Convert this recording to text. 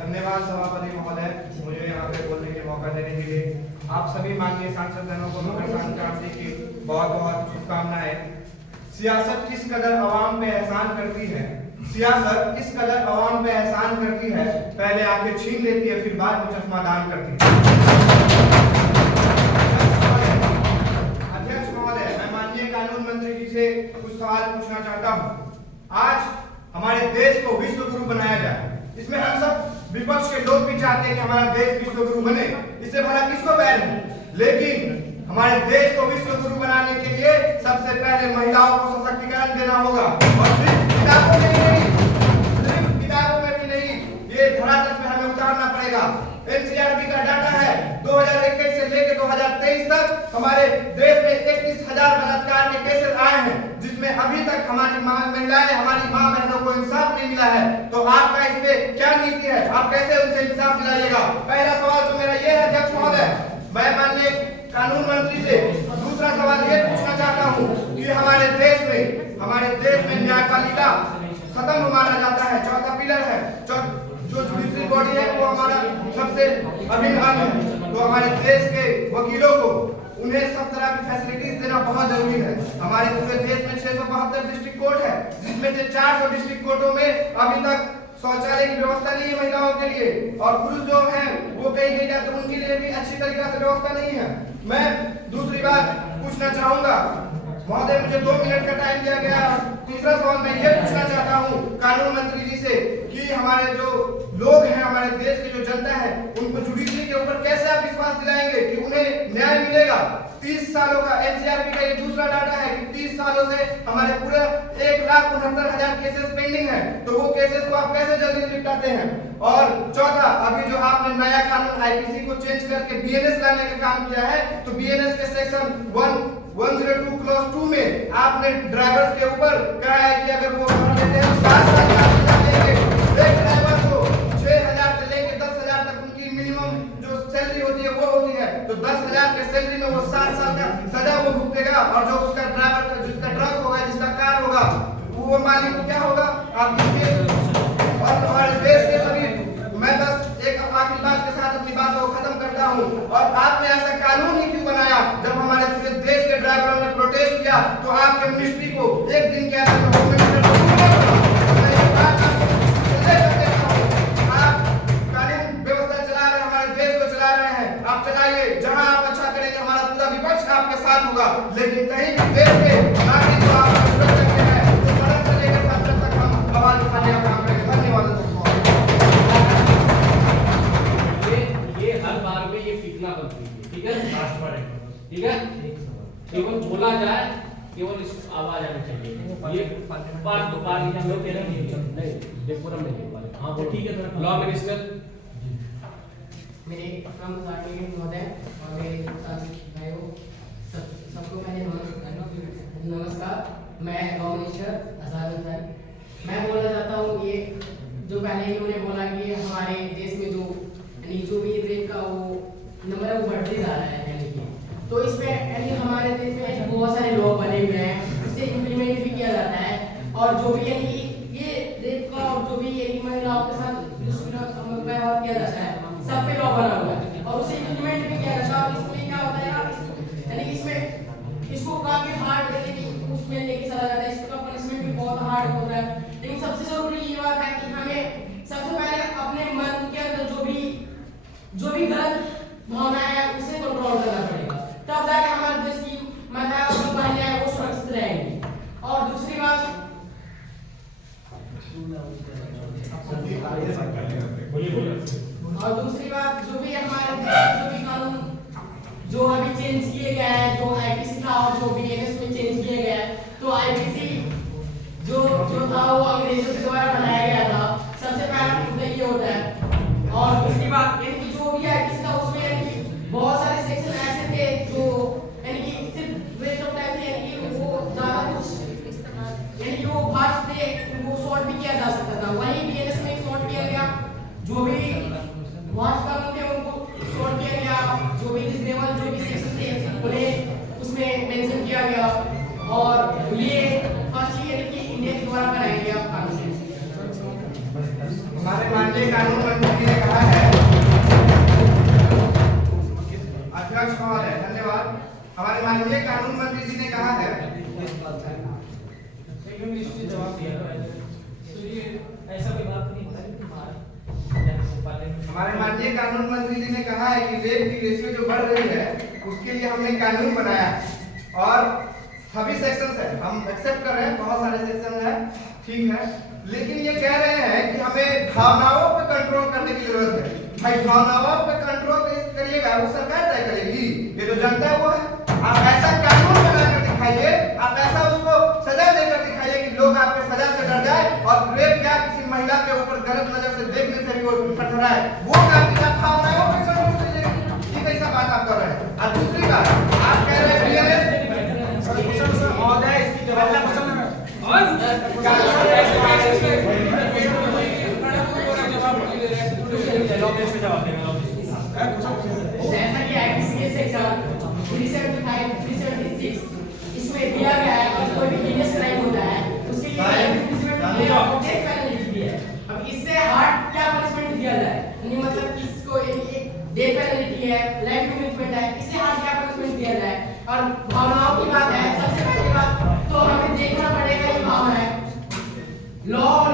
धन्यवाद सभापति महोदय, मुझे यहाँ पे बोलने के मौका देने के लिए। आप सभी माननीय सांसदों को मकर संक्रांति की बहुत बहुत शुभकामनाएं। सियासत किस कदर आवाम पे एहसान करती है, सियासत किस कदर आवाम पे एहसान करती है, पहले आके छीन लेती है फिर बाद में चश्मा दान करती है। अध्यक्ष महोदय, मैं माननीय कानून मंत्री जी से कुछ सवाल पूछना चाहता हूँ। आज हमारे देश को विश्व गुरु बनाया जाए, इसमें हम सब विपक्ष के लोग भी चाहते हैं कि हमारा देश विश्व गुरु बने, इससे भला किसको बैर है। लेकिन हमारे देश को विश्व गुरु बनाने के लिए सबसे पहले महिलाओं को सशक्तिकरण देना होगा, और सिर्फ किताबों में ही नहीं, सिर्फ किताबों में भी नहीं, ये धरातल पे हमें उतारना पड़ेगा। एनसीआरबी का डाटा है 2021 से लेकर 2023 तक हमारे देश में 31,000 बलात्कार के केसेस आए हैं, जिसमें अभी तक हमारी महिलाएं, हमारी मां बहनों को इंसाफ नहीं मिला है। तो आपका इस पे क्या नीति है, आप कैसे उनसे इंसाफ दिलाइएगा? पहला सवाल तो मेरा ये है अध्यक्ष महोदय। मैं माननीय कानून मंत्री से दूसरा सवाल ये पूछना चाहता हूँ कि हमारे देश में न्यायपालिका खत्म माना जाता है, चौथा पिलर है, जो जुडिशरी बॉडी है वो हमारा सबसे अभिन्न अंग है। तो हमारे देश के वकीलों को उन्हें सब तरह की फैसिलिटीज देना बहुत जरूरी है। हमारे पूरे देश में 672 डिस्ट्रिक्ट कोर्ट है, जिसमें से 400 डिस्ट्रिक्ट कोर्टों में अभी तक शौचालय की व्यवस्था नहीं है महिलाओं के लिए, और पुरुष जो हैं वो कहीं गए जाते उनके लिए भी अच्छी तरीके से व्यवस्था नहीं है। मैं दूसरी बात पूछना चाहूंगा महोदय, मुझे 2 मिनट का टाइम दिया गया। तीसरा सवाल मैं ये पूछना चाहता हूँ कानून मंत्री जी से कि हमारे जो लोग हैं, हमारे देश की जो जनता है, उनको जुडिशरी के ऊपर कैसे आप विश्वास दिलाएंगे कि उन्हें न्याय मिलेगा। 30 सालों का एनसीआरबी का ये दूसरा डाटा है कि 30 सालों से हमारे पूरे 1,69,000 केसेस पेंडिंग है, तो वो केसेस को आप कैसे जल्दी निपटाते हैं? और चौथा, अभी जो आपने नया कानून आईपीसी को चेंज करके बीएनएस लाने का काम किया है, तो बीएनएस के सेक्शन 102 क्लॉज 2 में आपने ड्राइवर्स के ऊपर कहा है कि अगर वो देते हैं 7 साल का देंगे, एक ड्राइवर को 6,000 से लेकर 10,000 तक उनकी मिनिमम जो सैलरी होती है वो होती है, तो 10,000 के सैलरी में वो 7 साल का सजा वो भुगतेगा, और जो उसका ड्राइवर का जिसका ट्रक होगा, जिसका कार होगा, वो मालिक को क्या होगा? आप इसके और हमारे देश के सभी, मैं बस एक आखिरी बात के साथ अपनी बात को खत्म करता हूँ। और आपने ऐसा कानून ही क्यों बनाया? जब हमारे पूरे देश के ड्राइवरों ने प्रोटेस्ट किया तो आपके मिनिस्ट्री को एक दिन के अंदर होम मिनिस्टर को आप कानून व्यवस्था चला रहे हैं, हमारे देश को चला रहे हैं, आप चलाइए, जहां आप अच्छा करेंगे हमारा पूरा विपक्ष आपके साथ होगा। लेकिन कहीं भी देश के नागरिक को आप करते हैं तो सड़क से लेकर संसद तक हम आवाज उठाने का काम करेंगे। धन्यवाद। ये हर बार में ये फितना बनती है, ठीक है? ठीक है, केवल बोला जाए, केवल इस आवाज आनी चाहिए। ये बात तो बात हम लोग कह रहे हैं नहीं, डेकोरम नहीं है। हाँ वो ठीक है। लॉ मिनिस्टर मेरे प्रथम साथी महोदय और मेरे साथी भाइयों, सबको मेरे नमस्कार। मैं लॉ मिनिस्टर आजाद अंसारी। मैं बोलना चाहता हूँ ये जो पहले इन्होंने बोला कि हमारे देश में जो भी रेप का वो नंबर है वो बढ़ते जा रहा है, यानी कि तो इसमें हमारे देश में बहुत सारे लॉ बने हुए हैं, उससे इम्प्लीमेंट भी किया जाता है, और जो भी यानी ये रेप का और जो भी यानी महिलाओं के साथ व्यवहार किया जाता है, सब पे लॉ बना हुआ है और उसे इम्प्लीमेंट भी किया जाता है। और इसमें क्या होता है यानी इसमें इसको काफी हार्ड उसमें लेके चला जाता है, इसका पनिशमेंट भी बहुत हार्ड होता है। लेकिन सबसे जरूरी ये बात है कि हमें सबसे पहले अपने मन के अंदर जो भी गलत भावनाएं है उसे कंट्रोल करना पड़ेगा, तब जाके हमारे देश की महिलाएं और महिलाएं वो सुरक्षित रहेंगी। और दूसरी बात जो भी हमारे देश जो भी कानून जो अभी चेंज किए गए हैं, जो आईपीसी था और जो बीएनएस में चेंज किए गए हैं, तो आईपीसी जो था वो अंग्रेजों के द्वारा बनाया गया था। सबसे पहला मुद्दा ये होता है। और दूसरी बात यानी जो भी आईपीसी था उसमें यानी बहुत सारे सेक्शन ऐसे थे जो यानी कि सिर्फ वेस्ट ऑफ टाइम थे, यानी कि वो ज्यादा कुछ यानी वो फास्ट थे, वो शॉर्ट भी किया जा सकता था। वहीं बीएनएस में शॉर्ट किया गया, जो भी वास्ट कानून थे उनको शॉर्ट किया गया, जो भी रिजनेबल जो भी सेक्शन थे उन्हें उसमें मेंशन किया गया। और ये फर्स्ट ईयर की इंडिया के द्वारा बनाया गया कानून। हमारे माननीय कानून मंत्री कानून मंत्री जी ने कहा है, ऐसा कोई बात नहीं हमारे माननीय कानून मंत्री जी ने कहा है कि रेप की रेशियो जो बढ़ रही है उसके लिए हमने कानून बनाया है और सभी सेक्शंस है, हम एक्सेप्ट कर रहे हैं, बहुत सारे सेक्शन है, ठीक है, लेकिन ये कह रहे हैं कि हमें भावनाओं पे कंट्रोल करने की जरूरत है। भाई भावनाओं पे कंट्रोल करिएगा वो सरकार तय करेगी, ये जो जनता है वो है। आप ऐसा कानून बनाकर दिखाइए, आप ऐसा उसको सजा देकर दिखाइए कि लोग आपके सजा से डर जाए और रेप या किसी महिला के ऊपर गलत नजर से देखने से भी वो कतराए। वो काम की आप भावनाओं पे कंट्रोल करिए, ये कैसा बात आप कर रहे हैं। और दूसरी बात आप कह रहे हैं महोदय इसकी जवाब जैसा कि आईपीसी के सेक्शन 375 376 इसमें दिया गया है कि कोई भी हीनियस क्राइम होता है उसके लिए डेथ पेनल्टी दी है। अब इससे हार्ड क्या पनिशमेंट दिया जाए, यानी मतलब इसको एक डेथ पेनल्टी है, लाइफ इम्प्रिजनमेंट है, इससे हार्ड क्या पनिशमेंट दिया जाए। और भावनाओं की बात है, सबसे पहली बात तो हमें देखना पड़ेगा ये भावना है लॉ और